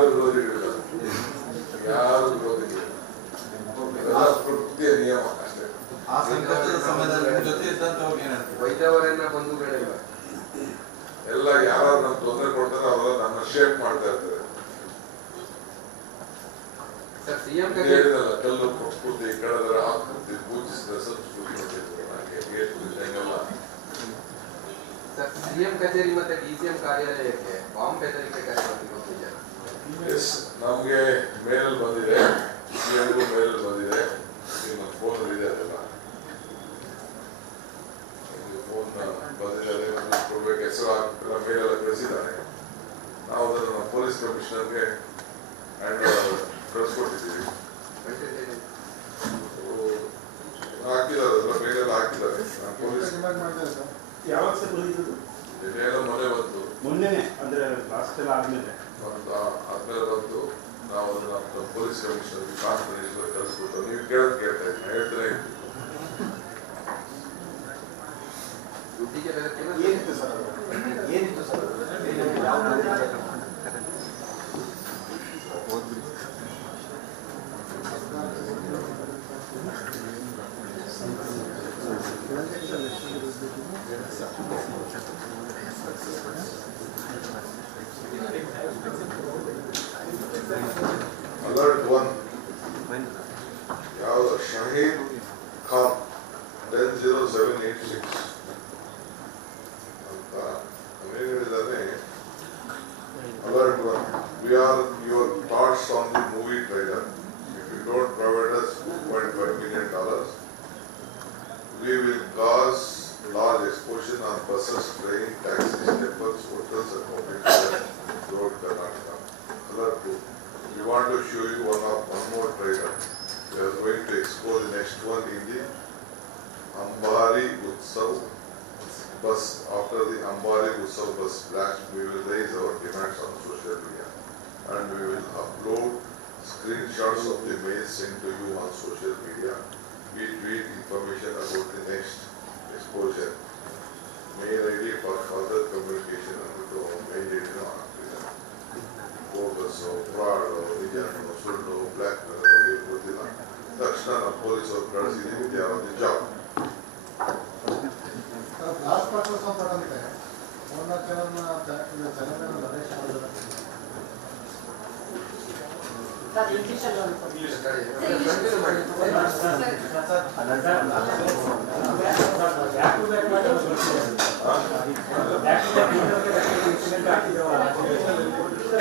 ಯಾರು ವಿರೋಧಿಗಳಿಲ್ಲ, ಯಾರು ವಿರೋಧಿಗಳಿಲ್ಲ. ಇದೆಲ್ಲ ಪ್ರಕೃತಿಯ ನಿಯಮ ಅಷ್ಟೇ. ಆ ಸಂಕಟದ ಸಮಯದಲ್ಲಿ ಜೊತೆ ವೈದ್ಯವರೆಲ್ಲ ಬಂಧುಗಳಿಲ್ಲ, ಎಲ್ಲ ಯಾರು ನಮ್ಗೆ ತೊಂದರೆ ಕೊಡ್ತಾರೆ ಅವರೆಲ್ಲ ನನ್ನ ಶೇಪ್ ಮಾಡ್ತಾ ಇರ್ತಾರೆ. ಹೇಳಿದಲ್ಲ, ಕಲ್ಲು ಸಂಸ್ಕೃತಿ ಕಳೆದರ ಆಕೃತಿ ಪೂಜಿಸಿದ ಸಂಸ್ಕೃತಿ ಹೆಂಗಲ್ಲ. ಸಿಎಂ ಕಚೇರಿ ಮತ್ತೆ ಡಿಸಿಎಂ ಕಾರ್ಯಾಲಯಕ್ಕೆ ಬಾಂಬ್ ಬೆದರಿಕೆ ಕರೆ ಬಂದಿದೆ. ಎಸ್, ನಮ್ಗೆ ಮೇಲ್ ಬಂದಿದೆ, ಸಿಎಂಗೂ ಮೇಲ್ ಬಂದಿದೆ, ನಿಮ್ಮ ಫೋನ್ ಇದೆ, ಅದೆಲ್ಲ ಫೋನ್ ಬಂದಿದೆ, ಕೊಡ್ಬೇಕು, ಹೆಸರು ಹಾಕ್ತಿಲ್ಲ, ಮೇಲೆಲ್ಲ ಕಳಿಸಿದ್ದಾರೆ. ನಾವು ಅದನ್ನು ನಮ್ಮ ಪೊಲೀಸ್ ಕಮಿಷನರ್ಗೆ ಕಳಿಸ್ಕೊಟ್ಟಿದ್ದೀವಿ. ಹಾಕಿದ್ದಾರೆ, ಮೇಲೆಲ್ಲ ಹಾಕಿದ್ದಾರೆ. ಪೊಲೀಸ್ ಯಾವಾಗ ಸರ್ ಬಂದಿದ್ದು? ಮೊನ್ನೆ ಬಂತು, ಮೊನ್ನೆನೆ ಅಂದ್ರೆ ಲಾಸ್ಟ್ ಎಲ್ಲ ಆದ್ಮೇಲೆ ಬಂತು. ನಾವು ಅದನ್ನ ನಮ್ಮ ಪೊಲೀಸ್ ಕಮಿಷನರ್ಗೆ ಕಾನ್ಫರೆನ್ಸ್ ಕಳಿಸ್ಬಿಟ್ಟು ನೀವು ಕೇಳೋದು ಕೇಳ್ತಾ ಇದ್ದೀನಿ, ಹೇಳ್ತಾನೆ ಏನಿತ್ತು ಸರ್? ಏನಿತ್ತು ಸರ್? Alert 1. ಯಾವುದು? ಶಹೀದ್ ಖಾನ್ 100786 ಅಂತ ಹೇಳಿದ್ದಾರೆ. Alert 1. We are your thoughts on the movie trailer. If you don't provide us $2.5 million, we will cause large exposure on buses, trains, taxis, temples, hotels, and public places throughout Karnataka. Alert 2. We want to show you one more trailer. We are going to expose the next one in the Ambari Utsav bus. After the Ambari Utsav bus blast, we will raise our demands on social media and we will upload screenshots of the mail sent to you on social media. We tweet information about the next exposure. Mail ID for further communication and mail ID bogus, fraud, ನಿಜ, ಸುಳ್ಳು, black ಮೇಲ್ ಬಗ್ಗೆ ಗೊತ್ತಿಲ್ಲ. ತಕ್ಷಣ ನಮ್ಮ ಪೊಲೀಸರು ಕಳಿಸಿದ್ದೀವಿ, ಯಾವ ನಿಜ.